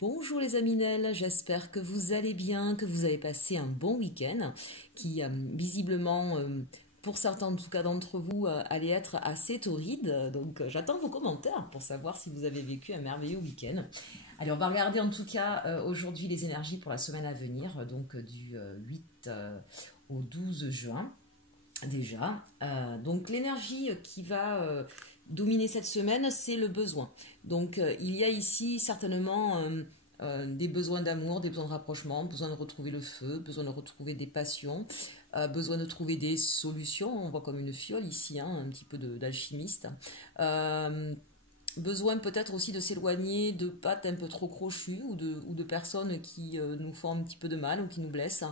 Bonjour les Aminelles, j'espère que vous allez bien, que vous avez passé un bon week-end qui visiblement, pour certains en tout cas d'entre vous, allait être assez torride. Donc j'attends vos commentaires pour savoir si vous avez vécu un merveilleux week-end. Allez, on va regarder en tout cas aujourd'hui les énergies pour la semaine à venir, donc du 8 au 12 juin déjà. Donc l'énergie qui va dominer cette semaine, c'est le besoin. Donc il y a ici certainement des besoins d'amour, des besoins de rapprochement, besoin de retrouver le feu, besoin de retrouver des passions, besoin de trouver des solutions. On voit comme une fiole ici, hein, un petit peu d'alchimiste. Besoin peut-être aussi de s'éloigner de pattes un peu trop crochues ou de personnes qui nous font un petit peu de mal ou qui nous blessent.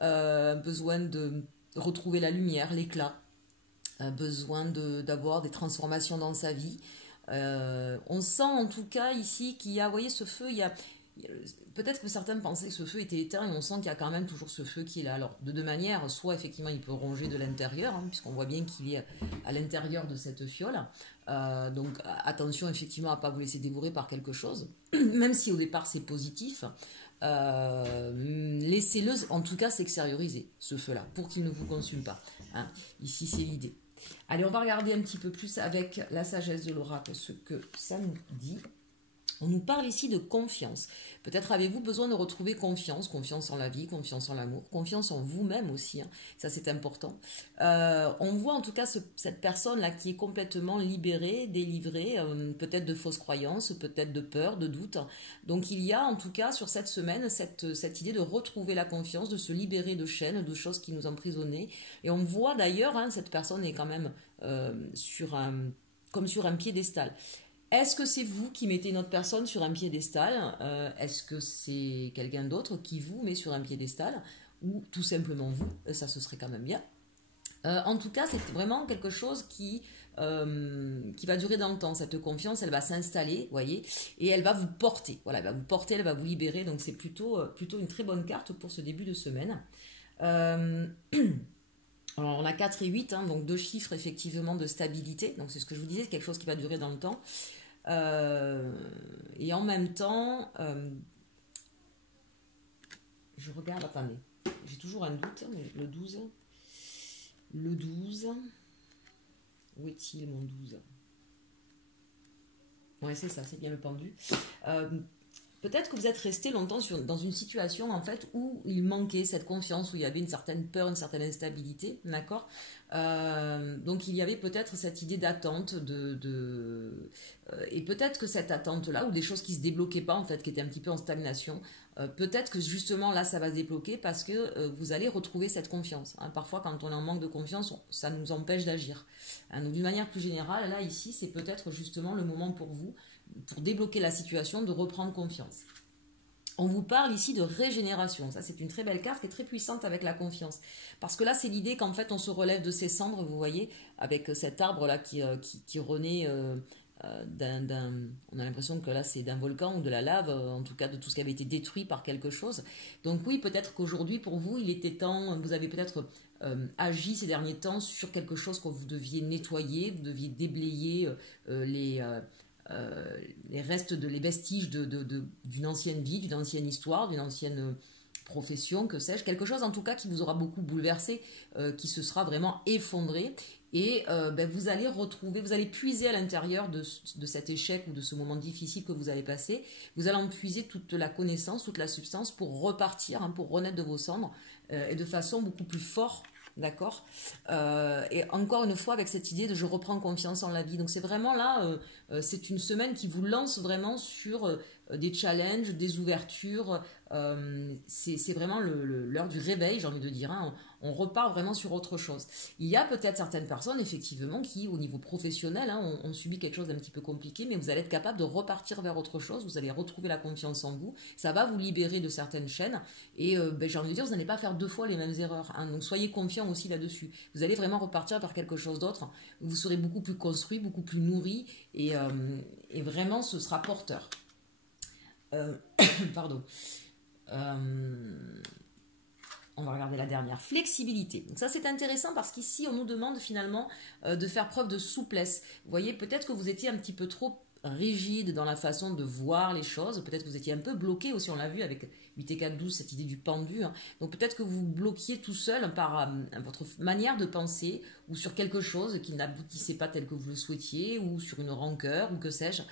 Besoin de retrouver la lumière, l'éclat. Besoin d'avoir des transformations dans sa vie. On sent en tout cas ici qu'il y a, vous voyez, ce feu, peut-être que certains pensaient que ce feu était éteint et on sent qu'il y a quand même toujours ce feu qui est là. Alors, de deux manières, soit effectivement il peut ronger de l'intérieur, hein, puisqu'on voit bien qu'il est à l'intérieur de cette fiole. Donc, attention effectivement à ne pas vous laisser dévorer par quelque chose, même si au départ c'est positif. Laissez-le en tout cas s'extérioriser, ce feu-là, pour qu'il ne vous consume pas. Hein. Ici, c'est l'idée. Allez, on va regarder un petit peu plus avec la sagesse de l'oracle ce que ça nous dit. On nous parle ici de confiance. Peut-être avez-vous besoin de retrouver confiance, confiance en la vie, confiance en l'amour, confiance en vous-même aussi, hein. Ça c'est important. On voit en tout cas cette personne-là qui est complètement libérée, délivrée, peut-être de fausses croyances, peut-être de peur, de doute. Donc il y a en tout cas sur cette semaine cette idée de retrouver la confiance, de se libérer de chaînes, de choses qui nous emprisonnaient. Et on voit d'ailleurs, hein, cette personne est quand même comme sur un piédestal. Est-ce que c'est vous qui mettez une autre personne sur un piédestal? Est-ce que c'est quelqu'un d'autre qui vous met sur un piédestal? Ou tout simplement vous? Ça, ce serait quand même bien. En tout cas, c'est vraiment quelque chose qui va durer dans le temps. Cette confiance, elle va s'installer, vous voyez, et elle va vous porter. Voilà, elle va vous porter, elle va vous libérer. Donc, c'est plutôt une très bonne carte pour ce début de semaine. Alors, on a 4 et 8, hein, donc deux chiffres effectivement de stabilité. Donc, c'est ce que je vous disais, c'est quelque chose qui va durer dans le temps. Et en même temps, je regarde, attendez, j'ai toujours un doute, mais le 12, où est-il mon 12? Ouais, c'est ça, c'est bien le pendu. Peut-être que vous êtes resté longtemps dans une situation en fait où il manquait cette confiance, où il y avait une certaine peur, une certaine instabilité, d'accord. Donc il y avait peut-être cette idée d'attente et peut-être que cette attente-là, ou des choses qui se débloquaient pas en fait, qui étaient un petit peu en stagnation, peut-être que justement là ça va se débloquer parce que vous allez retrouver cette confiance. Hein. Parfois quand on est en manque de confiance, ça nous empêche d'agir. Hein. Donc d'une manière plus générale, là ici c'est peut-être justement le moment pour vous, pour débloquer la situation, de reprendre confiance. On vous parle ici de régénération. Ça, c'est une très belle carte qui est très puissante avec la confiance. Parce que là, c'est l'idée qu'en fait, on se relève de ses cendres, vous voyez, avec cet arbre-là qui renaît on a l'impression que là, c'est d'un volcan ou de la lave, en tout cas de tout ce qui avait été détruit par quelque chose. Donc oui, peut-être qu'aujourd'hui, pour vous, il était temps, vous avez peut-être agi ces derniers temps sur quelque chose que vous deviez nettoyer, vous deviez déblayer les restes, les vestiges d'une ancienne vie, d'une ancienne histoire, d'une ancienne profession, que sais-je, quelque chose en tout cas qui vous aura beaucoup bouleversé, qui se sera vraiment effondré, et vous allez retrouver, vous allez puiser à l'intérieur de cet échec ou de ce moment difficile que vous avez passé, vous allez en puiser toute la connaissance, toute la substance pour repartir, hein, pour renaître de vos cendres, et de façon beaucoup plus forte. D'accord. Et encore une fois avec cette idée de je reprends confiance en la vie. Donc c'est vraiment là, c'est une semaine qui vous lance vraiment sur des challenges, des ouvertures. C'est vraiment l'heure du réveil, j'ai envie de dire. Hein. On repart vraiment sur autre chose. Il y a peut-être certaines personnes, effectivement, qui, au niveau professionnel, hein, ont subi quelque chose d'un petit peu compliqué, mais vous allez être capable de repartir vers autre chose. Vous allez retrouver la confiance en vous. Ça va vous libérer de certaines chaînes. Et j'ai envie de dire, vous n'allez pas faire deux fois les mêmes erreurs. Hein. Donc soyez confiants aussi là-dessus. Vous allez vraiment repartir vers quelque chose d'autre. Vous serez beaucoup plus construit, beaucoup plus nourri. Et vraiment, ce sera porteur. Pardon. On va regarder la dernière. Flexibilité. Donc ça, c'est intéressant parce qu'ici, on nous demande finalement de faire preuve de souplesse. Vous voyez, peut-être que vous étiez un petit peu trop rigide dans la façon de voir les choses. Peut-être que vous étiez un peu bloqué aussi, on l'a vu avec 8 et 4, 12, cette idée du pendu. Hein. Donc peut-être que vous bloquiez tout seul par votre manière de penser ou sur quelque chose qui n'aboutissait pas tel que vous le souhaitiez ou sur une rancœur ou que sais-je.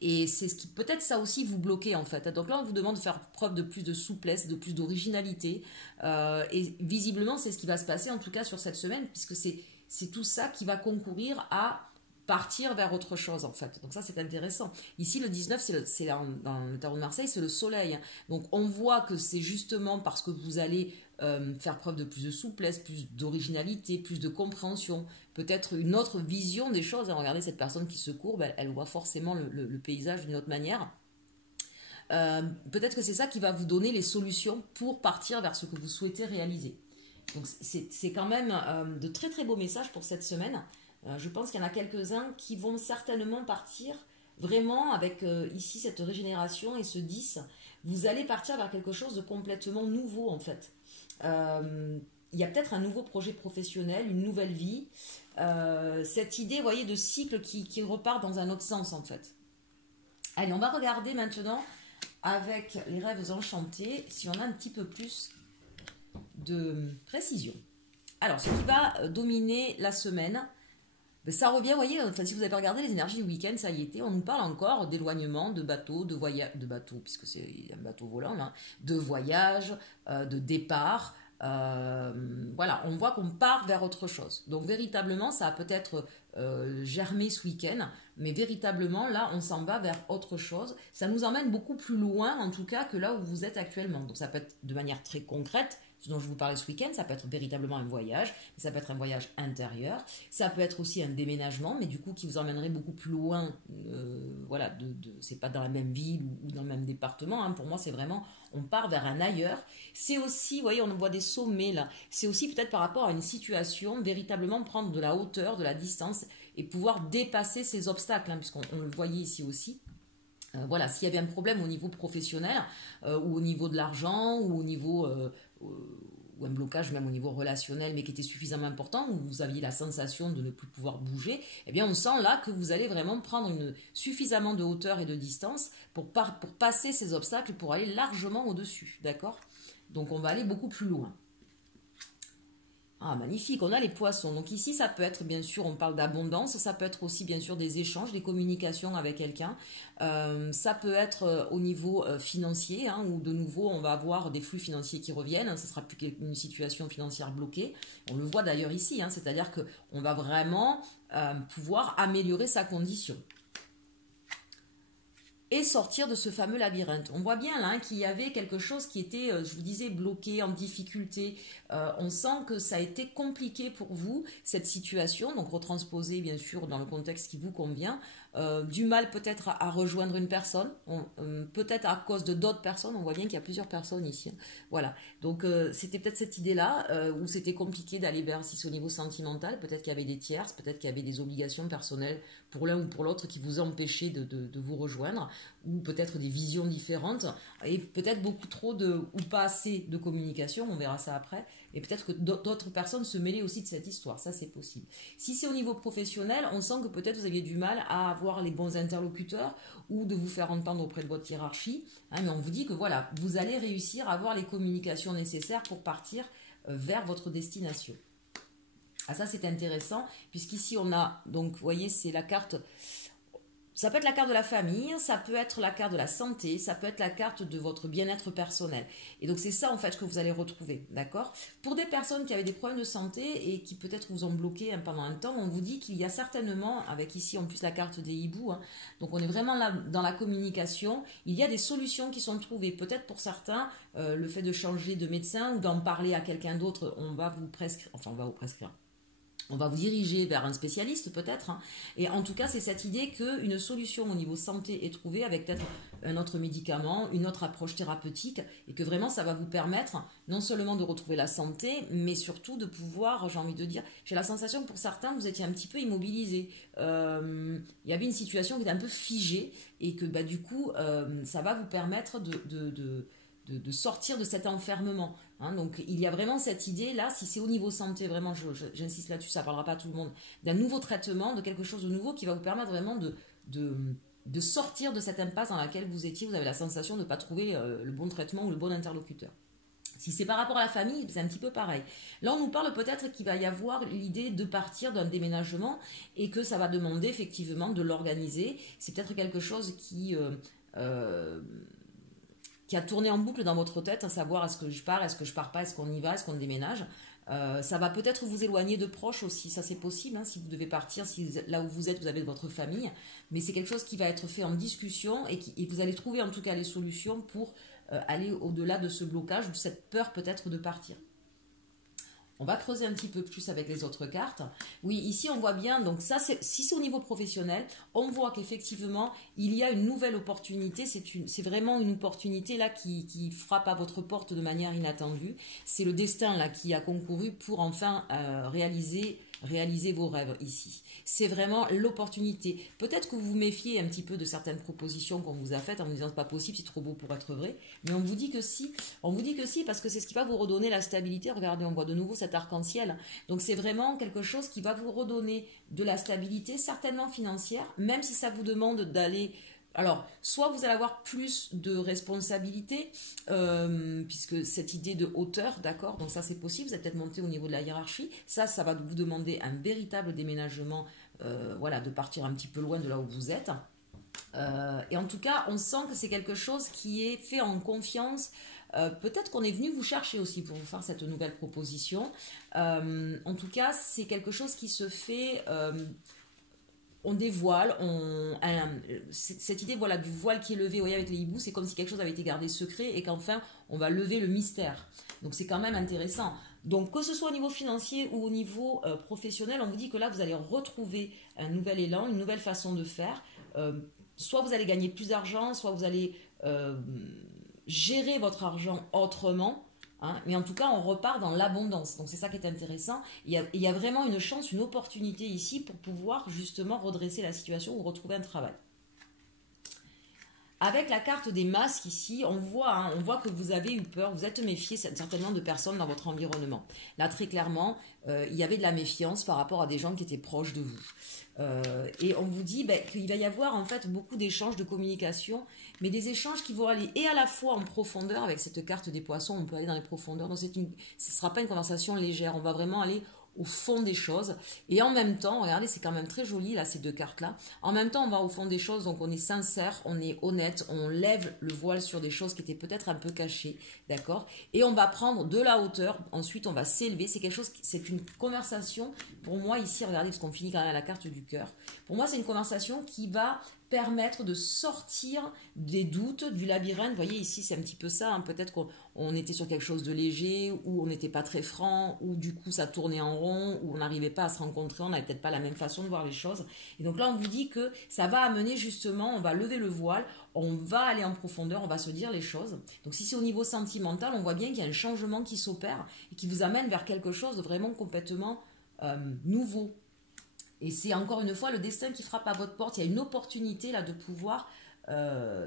Et c'est ce qui peut-être ça aussi vous bloquez en fait. Donc là on vous demande de faire preuve de plus de souplesse, de plus d'originalité. Et visiblement c'est ce qui va se passer en tout cas sur cette semaine puisque c'est tout ça qui va concourir à partir vers autre chose en fait. Donc ça c'est intéressant. Ici le 19 dans le tarot de Marseille c'est le soleil. Donc on voit que c'est justement parce que vous allez faire preuve de plus de souplesse, plus d'originalité, plus de compréhension, peut-être une autre vision des choses. Regardez cette personne qui se courbe, elle voit forcément le paysage d'une autre manière. Peut-être que c'est ça qui va vous donner les solutions pour partir vers ce que vous souhaitez réaliser. Donc c'est quand même de très très beaux messages pour cette semaine. Je pense qu'il y en a quelques-uns qui vont certainement partir vraiment avec ici cette régénération et ce 10. Vous allez partir vers quelque chose de complètement nouveau en fait. Il y a peut-être un nouveau projet professionnel, une nouvelle vie. Cette idée, vous voyez, de cycle qui repart dans un autre sens en fait. Allez, on va regarder maintenant avec les rêves enchantés si on a un petit peu plus de précision. Alors, ce qui va dominer la semaine, ça revient, vous voyez, enfin, si vous avez regardé les énergies du week-end, ça y était, on nous parle encore d'éloignement, de bateau, de voyage, de bateau, puisque c'est un bateau volant, là, de voyage, de départ. Voilà, on voit qu'on part vers autre chose. Donc, véritablement, ça a peut-être germé ce week-end, mais véritablement, là, on s'en va vers autre chose. Ça nous emmène beaucoup plus loin, en tout cas, que là où vous êtes actuellement. Donc, ça peut être de manière très concrète. Ce dont je vous parlais ce week-end, ça peut être véritablement un voyage, ça peut être un voyage intérieur, ça peut être aussi un déménagement, mais du coup qui vous emmènerait beaucoup plus loin, voilà, c'est pas dans la même ville ou dans le même département, hein. Pour moi c'est vraiment, on part vers un ailleurs. C'est aussi, vous voyez, on voit des sommets là, c'est aussi peut-être par rapport à une situation, véritablement prendre de la hauteur, de la distance et pouvoir dépasser ces obstacles, hein, puisqu'on le voyait ici aussi. Voilà, s'il y avait un problème au niveau professionnel ou au niveau de l'argent ou au niveau ou un blocage même au niveau relationnel mais qui était suffisamment important où vous aviez la sensation de ne plus pouvoir bouger, eh bien on sent là que vous allez vraiment prendre suffisamment de hauteur et de distance pour passer ces obstacles pour aller largement au-dessus, d'accord? Donc on va aller beaucoup plus loin. Ah, magnifique, on a les poissons. Donc ici, ça peut être, bien sûr, on parle d'abondance, ça peut être aussi, bien sûr, des échanges, des communications avec quelqu'un. Ça peut être au niveau financier, hein, où de nouveau, on va avoir des flux financiers qui reviennent. Hein, ce ne sera plus qu'une situation financière bloquée. On le voit d'ailleurs ici, hein, c'est-à-dire qu'on va vraiment pouvoir améliorer sa condition. Et sortir de ce fameux labyrinthe. On voit bien là hein, qu'il y avait quelque chose qui était, je vous disais, bloqué, en difficulté. On sent que ça a été compliqué pour vous, cette situation, donc retransposée bien sûr dans le contexte qui vous convient. Du mal peut-être à rejoindre une personne, peut-être à cause de d'autres personnes, on voit bien qu'il y a plusieurs personnes ici. Hein. Voilà, donc c'était peut-être cette idée-là, où c'était compliqué d'aller vers, si c'est au niveau sentimental, peut-être qu'il y avait des tierces, peut-être qu'il y avait des obligations personnelles pour l'un ou pour l'autre qui vous empêchaient de vous rejoindre, ou peut-être des visions différentes, et peut-être beaucoup trop ou pas assez de communication, on verra ça après, et peut-être que d'autres personnes se mêlaient aussi de cette histoire, ça c'est possible. Si c'est au niveau professionnel, on sent que peut-être vous aviez du mal à avoir les bons interlocuteurs, ou de vous faire entendre auprès de votre hiérarchie, hein, mais on vous dit que voilà, vous allez réussir à avoir les communications nécessaires pour partir vers votre destination. Ah ça c'est intéressant, puisqu'ici on a, donc vous voyez c'est la carte, ça peut être la carte de la famille, ça peut être la carte de la santé, ça peut être la carte de votre bien-être personnel. Et donc c'est ça en fait que vous allez retrouver, d'accord? Pour des personnes qui avaient des problèmes de santé et qui peut-être vous ont bloqué hein, pendant un temps, on vous dit qu'il y a certainement, avec ici en plus la carte des hiboux, hein, donc on est vraiment là dans la communication, il y a des solutions qui sont trouvées. Peut-être pour certains, le fait de changer de médecin ou d'en parler à quelqu'un d'autre, on va vous prescrire, on va vous diriger vers un spécialiste peut-être. Hein. Et en tout cas, c'est cette idée qu'une solution au niveau santé est trouvée avec peut-être un autre médicament, une autre approche thérapeutique, et que vraiment ça va vous permettre non seulement de retrouver la santé, mais surtout de pouvoir, j'ai envie de dire, j'ai la sensation que pour certains, vous étiez un petit peu immobilisés. Il y avait une situation qui était un peu figée, et que bah, du coup, ça va vous permettre de sortir de cet enfermement. Hein, donc il y a vraiment cette idée là, si c'est au niveau santé, vraiment j'insiste là-dessus, ça ne parlera pas à tout le monde, d'un nouveau traitement, de quelque chose de nouveau qui va vous permettre vraiment de de sortir de cette impasse dans laquelle vous étiez. Vous avez la sensation de ne pas trouver le bon traitement ou le bon interlocuteur. Si c'est par rapport à la famille, c'est un petit peu pareil. Là, on nous parle peut-être qu'il va y avoir l'idée de partir d'un déménagement et que ça va demander effectivement de l'organiser. C'est peut-être quelque chose qui a tourné en boucle dans votre tête, à savoir est-ce que je pars, est-ce que je pars pas, est-ce qu'on y va, est-ce qu'on déménage. Ça va peut-être vous éloigner de proches aussi, ça c'est possible, hein, si vous devez partir, si là où vous êtes, vous avez votre famille, mais c'est quelque chose qui va être fait en discussion et vous allez trouver en tout cas les solutions pour aller au-delà de ce blocage, de cette peur peut-être de partir. On va creuser un petit peu plus avec les autres cartes. Oui, ici on voit bien, donc ça, si c'est au niveau professionnel, on voit qu'effectivement, il y a une nouvelle opportunité. C'est vraiment une opportunité là qui frappe à votre porte de manière inattendue. C'est le destin là qui a concouru pour enfin réaliser vos rêves ici. C'est vraiment l'opportunité. Peut-être que vous vous méfiez un petit peu de certaines propositions qu'on vous a faites en vous disant c'est pas possible, c'est trop beau pour être vrai. Mais on vous dit que si. On vous dit que si parce que c'est ce qui va vous redonner la stabilité. Regardez, on voit de nouveau cet arc-en-ciel. Donc c'est vraiment quelque chose qui va vous redonner de la stabilité, certainement financière, même si ça vous demande d'aller... Alors, soit vous allez avoir plus de responsabilités, puisque cette idée de hauteur, d'accord, donc ça c'est possible, vous allez peut-être monter au niveau de la hiérarchie, ça va vous demander un véritable déménagement, voilà, de partir un petit peu loin de là où vous êtes. Et en tout cas, on sent que c'est quelque chose qui est fait en confiance. Peut-être qu'on est venu vous chercher aussi pour vous faire cette nouvelle proposition. En tout cas, c'est quelque chose qui se fait... on dévoile, cette idée voilà, du voile qui est levé, vous voyez, avec les hiboux, c'est comme si quelque chose avait été gardé secret et qu'enfin on va lever le mystère. Donc c'est quand même intéressant. Donc que ce soit au niveau financier ou au niveau professionnel, on vous dit que là vous allez retrouver un nouvel élan, une nouvelle façon de faire. Soit vous allez gagner plus d'argent, soit vous allez gérer votre argent autrement. Hein, mais en tout cas, on repart dans l'abondance. Donc, c'est ça qui est intéressant. Il y a vraiment une chance, une opportunité ici pour pouvoir justement redresser la situation ou retrouver un travail. Avec la carte des masques ici, on voit que vous avez eu peur, vous êtes méfié certainement de personnes dans votre environnement. Là, très clairement, il y avait de la méfiance par rapport à des gens qui étaient proches de vous. Et on vous dit qu'il va y avoir en fait beaucoup d'échanges de communication, mais des échanges qui vont aller et à la fois en profondeur. Avec cette carte des poissons, on peut aller dans les profondeurs. Donc ce ne sera pas une conversation légère, on va vraiment aller au fond des choses. Et en même temps, regardez, c'est quand même très joli là, ces deux cartes-là. En même temps, on va au fond des choses, donc on est sincère, on est honnête, on lève le voile sur des choses qui étaient peut-être un peu cachées, d'accord? Et on va prendre de la hauteur, ensuite on va s'élever. C'est quelque chose, c'est une conversation, pour moi ici, regardez, parce qu'on finit quand même à la carte du cœur. Pour moi, c'est une conversation qui va permettre de sortir des doutes, du labyrinthe. Vous voyez ici, c'est un petit peu ça, hein. Peut-être qu'on était sur quelque chose de léger, ou on n'était pas très franc, ou du coup ça tournait en rond, ou on n'arrivait pas à se rencontrer, on n'avait peut-être pas la même façon de voir les choses. Et donc là, on vous dit que ça va amener justement, on va lever le voile, on va aller en profondeur, on va se dire les choses. Donc si c'est au niveau sentimental, on voit bien qu'il y a un changement qui s'opère et qui vous amène vers quelque chose de vraiment complètement nouveau. Et c'est encore une fois le destin qui frappe à votre porte. Il y a une opportunité là de pouvoir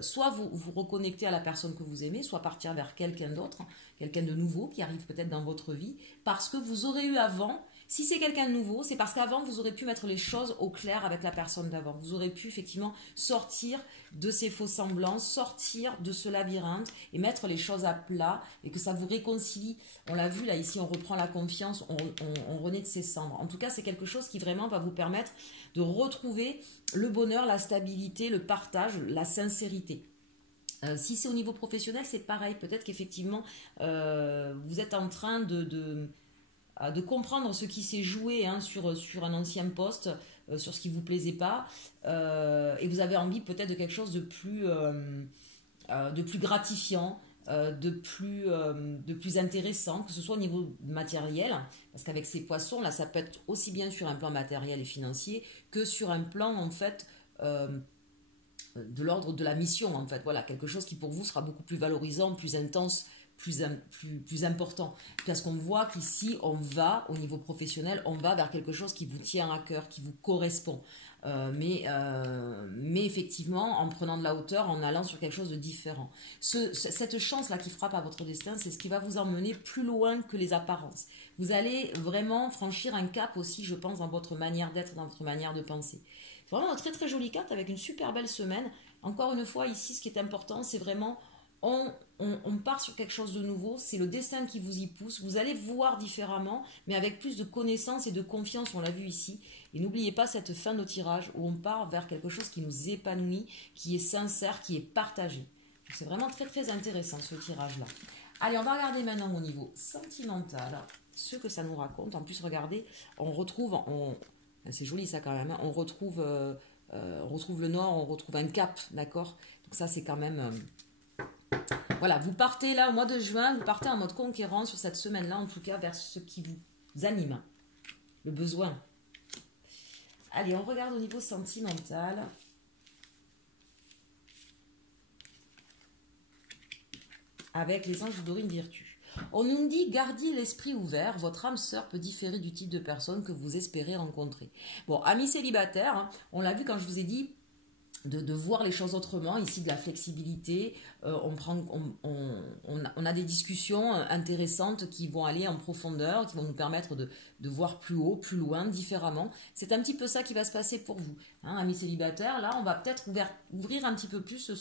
soit vous reconnecter à la personne que vous aimez, soit partir vers quelqu'un d'autre, quelqu'un de nouveau qui arrive peut-être dans votre vie, parce que vous aurez eu avant, si c'est quelqu'un de nouveau, c'est parce qu'avant vous aurez pu mettre les choses au clair avec la personne d'avant. Vous aurez pu effectivement sortir de ces faux semblants, sortir de ce labyrinthe et mettre les choses à plat et que ça vous réconcilie. On l'a vu là, ici on reprend la confiance, on renaît de ses cendres. En tout cas, c'est quelque chose qui vraiment va vous permettre de retrouver le bonheur, la stabilité, le partage, la sincérité. Si c'est au niveau professionnel, c'est pareil. Peut-être qu'effectivement, vous êtes en train de comprendre ce qui s'est joué sur un ancien poste, sur ce qui ne vous plaisait pas, et vous avez envie peut-être de quelque chose de plus gratifiant, de plus intéressant, que ce soit au niveau matériel, parce qu'avec ces poissons, là, ça peut être aussi bien sur un plan matériel et financier que sur un plan, en fait, de l'ordre de la mission, en fait. Voilà, quelque chose qui pour vous sera beaucoup plus valorisant, plus intense, plus important. Parce qu'on voit qu'ici, on va, au niveau professionnel, on va vers quelque chose qui vous tient à cœur, qui vous correspond. Mais effectivement, en prenant de la hauteur, en allant sur quelque chose de différent. Cette chance-là qui frappe à votre destin, c'est ce qui va vous emmener plus loin que les apparences. Vous allez vraiment franchir un cap aussi, je pense, dans votre manière d'être, dans votre manière de penser. Vraiment une très très jolie carte avec une super belle semaine. Encore une fois, ici, ce qui est important, c'est vraiment, on part sur quelque chose de nouveau. C'est le destin qui vous y pousse. Vous allez voir différemment, mais avec plus de connaissances et de confiance, on l'a vu ici. Et n'oubliez pas cette fin de tirage où on part vers quelque chose qui nous épanouit, qui est sincère, qui est partagé. C'est vraiment très très intéressant ce tirage-là. Allez, on va regarder maintenant au niveau sentimental ce que ça nous raconte. En plus, regardez, on retrouve, c'est joli ça quand même, hein, on retrouve le nord, on retrouve un cap, d'accord? Donc ça, c'est quand même... voilà, vous partez là au mois de juin, vous partez en mode conquérant sur cette semaine-là, en tout cas, vers ce qui vous anime, le besoin. Allez, on regarde au niveau sentimental. Avec les anges Dorine Virtue. On nous dit, gardez l'esprit ouvert, votre âme sœur peut différer du type de personne que vous espérez rencontrer. Bon, amis célibataires, hein, on l'a vu quand je vous ai dit de voir les choses autrement, ici de la flexibilité, on a des discussions intéressantes qui vont aller en profondeur, qui vont nous permettre de voir plus haut, plus loin, différemment. C'est un petit peu ça qui va se passer pour vous. Hein, amis célibataires, là, on va peut-être ouvrir un petit peu plus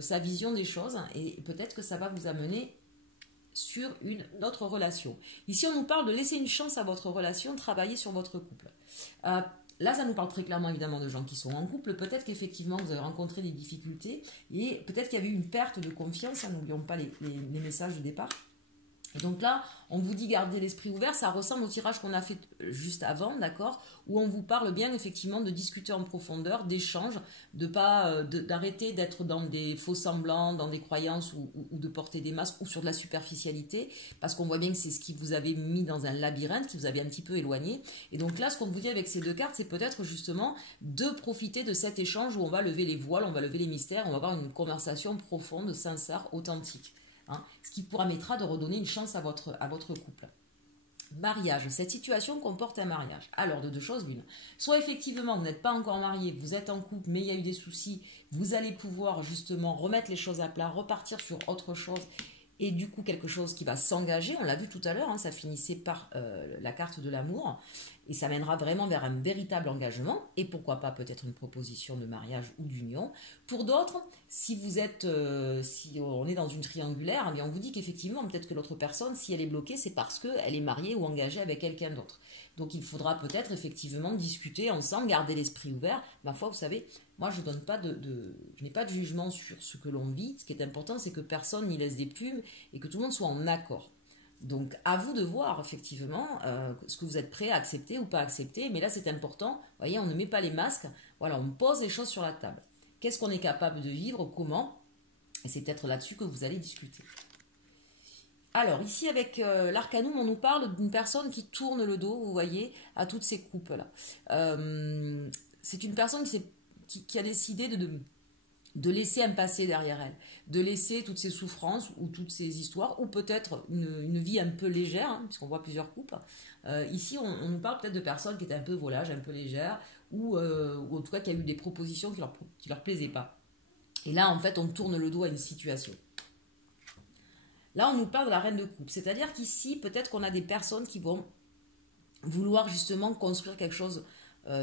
sa vision des choses et peut-être que ça va vous amener sur une autre relation. Ici, on nous parle de laisser une chance à votre relation, travailler sur votre couple. Là, ça nous parle très clairement évidemment de gens qui sont en couple. Peut-être qu'effectivement, vous avez rencontré des difficultés et peut-être qu'il y a eu une perte de confiance. N'oublions pas les messages de départ. Et donc là, on vous dit garder l'esprit ouvert, ça ressemble au tirage qu'on a fait juste avant, d'accord, où on vous parle bien effectivement de discuter en profondeur, d'échanges, d'arrêter d'être dans des faux semblants, dans des croyances ou de porter des masques ou sur de la superficialité, parce qu'on voit bien que c'est ce qui vous avait mis dans un labyrinthe, qui vous avait un petit peu éloigné. Et donc là, ce qu'on vous dit avec ces deux cartes, c'est peut-être justement de profiter de cet échange où on va lever les voiles, on va lever les mystères, on va avoir une conversation profonde, sincère, authentique. Hein, ce qui permettra de redonner une chance à votre couple. Mariage. Cette situation comporte un mariage. Alors, de deux choses l'une. Soit effectivement, vous n'êtes pas encore marié, vous êtes en couple, mais il y a eu des soucis, vous allez pouvoir justement remettre les choses à plat, repartir sur autre chose, et du coup quelque chose qui va s'engager. On l'a vu tout à l'heure, hein, ça finissait par la carte de l'amour, et ça mènera vraiment vers un véritable engagement, et pourquoi pas peut-être une proposition de mariage ou d'union. Pour d'autres, si on est dans une triangulaire, eh bien on vous dit qu'effectivement, peut-être que l'autre personne, si elle est bloquée, c'est parce qu'elle est mariée ou engagée avec quelqu'un d'autre. Donc il faudra peut-être effectivement discuter ensemble, garder l'esprit ouvert. Ma foi, vous savez, moi je n'ai pas de jugement sur ce que l'on vit. Ce qui est important, c'est que personne n'y laisse des plumes et que tout le monde soit en accord. Donc, à vous de voir, effectivement, ce que vous êtes prêt à accepter ou pas accepter. Mais là, c'est important. Vous voyez, on ne met pas les masques. Voilà, on pose les choses sur la table. Qu'est-ce qu'on est capable de vivre? Comment? Et c'est peut-être là-dessus que vous allez discuter. Alors, ici, avec l'Arcanum, on nous parle d'une personne qui tourne le dos, vous voyez, à toutes ces coupes-là. C'est une personne qui a décidé de laisser un passé derrière elle, de laisser toutes ces souffrances ou toutes ces histoires, ou peut-être une vie un peu légère, hein, puisqu'on voit plusieurs coupes. Ici, on nous parle peut-être de personnes qui étaient un peu volages, un peu légères, ou en tout cas qui a eu des propositions qui leur plaisaient pas. Et là, en fait, on tourne le dos à une situation. Là, on nous parle de la reine de coupe, c'est-à-dire qu'ici, peut-être qu'on a des personnes qui vont vouloir justement construire quelque chose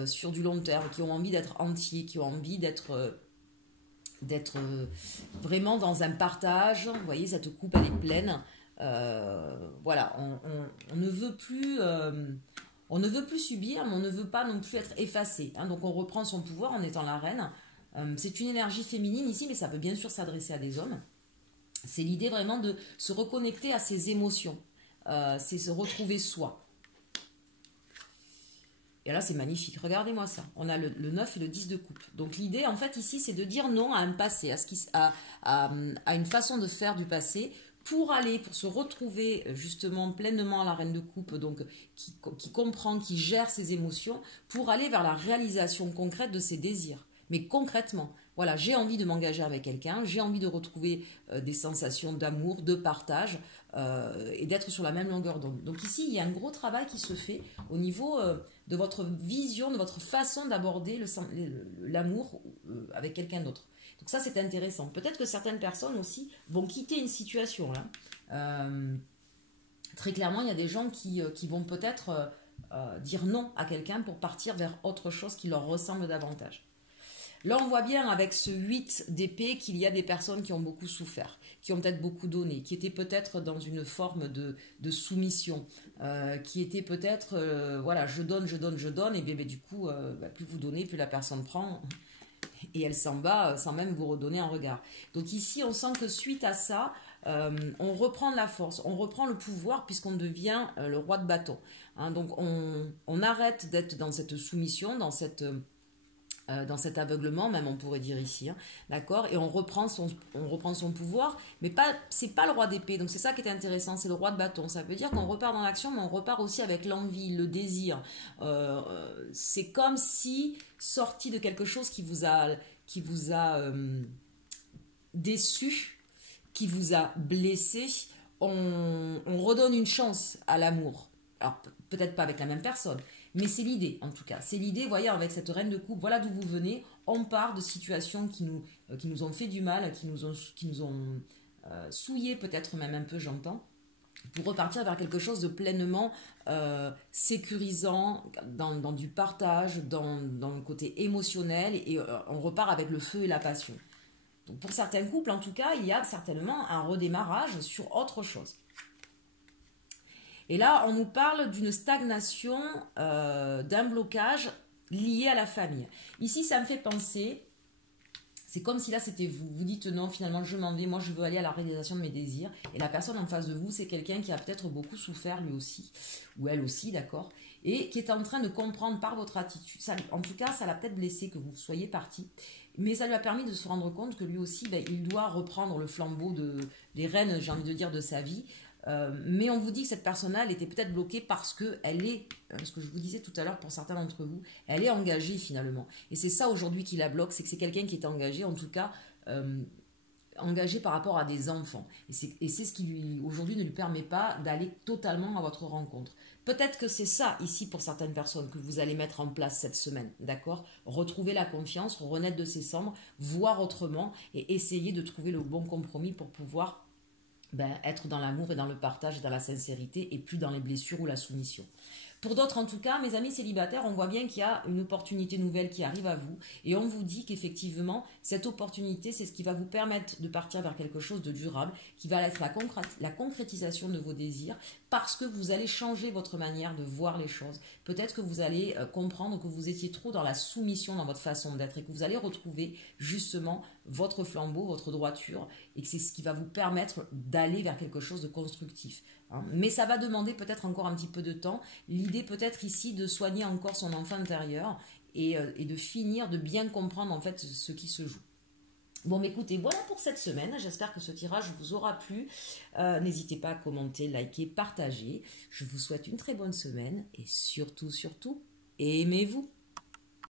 sur du long terme, qui ont envie d'être entiers, qui ont envie d'être vraiment dans un partage. Vous voyez, cette coupe, elle est pleine. Voilà, on ne veut plus subir, mais on ne veut pas non plus être effacé. Hein. Donc, on reprend son pouvoir en étant la reine. C'est une énergie féminine ici, mais ça peut bien sûr s'adresser à des hommes. C'est l'idée vraiment de se reconnecter à ses émotions. C'est se retrouver soi. Et là, c'est magnifique. Regardez-moi ça. On a le 9 et le 10 de coupe. Donc, l'idée, en fait, ici, c'est de dire non à un passé, à une façon de faire du passé pour se retrouver justement pleinement à la reine de coupe, donc qui comprend, qui gère ses émotions, pour aller vers la réalisation concrète de ses désirs. Mais concrètement, voilà, j'ai envie de m'engager avec quelqu'un, j'ai envie de retrouver des sensations d'amour, de partage et d'être sur la même longueur d'onde. Donc ici, il y a un gros travail qui se fait au niveau de votre vision, de votre façon d'aborder l'amour avec quelqu'un d'autre. Donc ça, c'est intéressant. Peut-être que certaines personnes aussi vont quitter une situation. Là. Très clairement, il y a des gens qui vont peut-être dire non à quelqu'un pour partir vers autre chose qui leur ressemble davantage. Là, on voit bien avec ce 8 d'épée qu'il y a des personnes qui ont beaucoup souffert, qui ont peut-être beaucoup donné, qui étaient peut-être dans une forme de soumission, qui étaient peut-être, voilà, je donne, et bien, du coup, plus vous donnez, plus la personne prend, et elle s'en va sans même vous redonner un regard. Donc ici, on sent que suite à ça, on reprend la force, on reprend le pouvoir puisqu'on devient le roi de bâton. Hein, donc on arrête d'être dans cette soumission, dans cet aveuglement, même on pourrait dire ici, hein, d'accord, et on reprend son pouvoir, mais c'est pas le roi d'épée, donc c'est ça qui est intéressant, c'est le roi de bâton. Ça veut dire qu'on repart dans l'action, mais on repart aussi avec l'envie, le désir. C'est comme si sorti de quelque chose qui vous a déçu, qui vous a blessé, on redonne une chance à l'amour. Alors peut-être pas avec la même personne, mais c'est l'idée, en tout cas. C'est l'idée, voyez, avec cette reine de coupe, voilà d'où vous venez. On part de situations qui nous ont fait du mal, qui nous ont souillé, peut-être même un peu, j'entends, pour repartir vers quelque chose de pleinement sécurisant, dans du partage, dans le côté émotionnel, et on repart avec le feu et la passion. Donc pour certains couples, en tout cas, il y a certainement un redémarrage sur autre chose. Et là, on nous parle d'une stagnation, d'un blocage lié à la famille. Ici, ça me fait penser, c'est comme si là, c'était vous. Vous dites non, finalement, je m'en vais, moi, je veux aller à la réalisation de mes désirs. Et la personne en face de vous, c'est quelqu'un qui a peut-être beaucoup souffert, lui aussi, ou elle aussi, d'accord, et qui est en train de comprendre par votre attitude. Ça, en tout cas, ça l'a peut-être blessé que vous soyez parti. Mais ça lui a permis de se rendre compte que lui aussi, il doit reprendre le flambeau des rênes, j'ai envie de dire, de sa vie. Mais on vous dit que cette personne-là, elle était peut-être bloquée parce qu'elle est, ce que je vous disais tout à l'heure pour certains d'entre vous, elle est engagée finalement. Et c'est ça aujourd'hui qui la bloque, c'est que c'est quelqu'un qui est engagé, en tout cas engagé par rapport à des enfants. Et c'est ce qui aujourd'hui ne lui permet pas d'aller totalement à votre rencontre. Peut-être que c'est ça ici pour certaines personnes que vous allez mettre en place cette semaine, d'accord ? Retrouver la confiance, renaître de ses cendres, voir autrement et essayer de trouver le bon compromis pour pouvoir être dans l'amour et dans le partage et dans la sincérité et plus dans les blessures ou la soumission. Pour d'autres, en tout cas, mes amis célibataires, on voit bien qu'il y a une opportunité nouvelle qui arrive à vous et on vous dit qu'effectivement, cette opportunité, c'est ce qui va vous permettre de partir vers quelque chose de durable, qui va être la concrétisation de vos désirs parce que vous allez changer votre manière de voir les choses. Peut-être que vous allez comprendre que vous étiez trop dans la soumission dans votre façon d'être et que vous allez retrouver justement votre flambeau, votre droiture et que c'est ce qui va vous permettre d'aller vers quelque chose de constructif. Mais ça va demander peut-être encore un petit peu de temps. L'idée peut-être ici de soigner encore son enfant intérieur et de finir de bien comprendre en fait ce qui se joue. Bon, mais écoutez, voilà pour cette semaine. J'espère que ce tirage vous aura plu. N'hésitez pas à commenter, liker, partager. Je vous souhaite une très bonne semaine et surtout, aimez-vous.